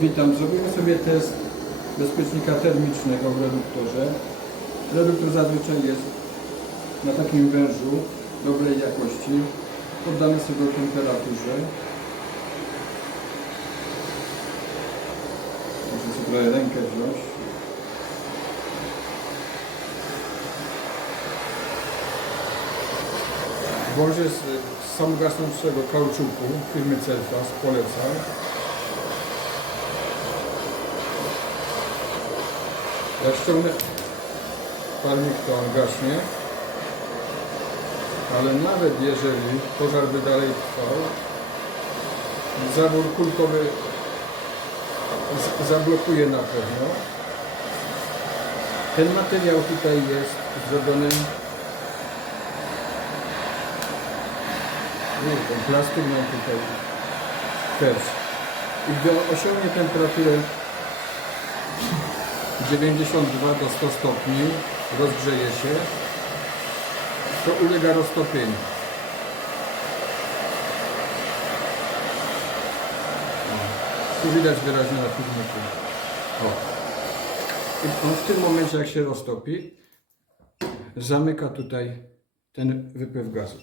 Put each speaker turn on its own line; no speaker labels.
Witam, zrobimy sobie test bezpiecznika termicznego w reduktorze. Reduktor zazwyczaj jest na takim wężu dobrej jakości. Poddamy sobie temperaturze. Muszę sobie rękę wziąć. Dworzec z, z samogasnącego kauczuku firmy Celfas polecam. Jak ściągnę palnik, to on gaśnie. Ale nawet jeżeli pożar by dalej trwał, zabór kulkowy zablokuje na pewno. Ten materiał tutaj jest zrobiony nie, ten plastik mam tutaj też. I gdy osiągnie temperaturę 92 do 100 stopni, rozgrzeje się, to ulega roztopieniu. Tu widać wyraźnie na filmiku. O. I on w tym momencie, jak się roztopi, zamyka tutaj ten wypływ gazu.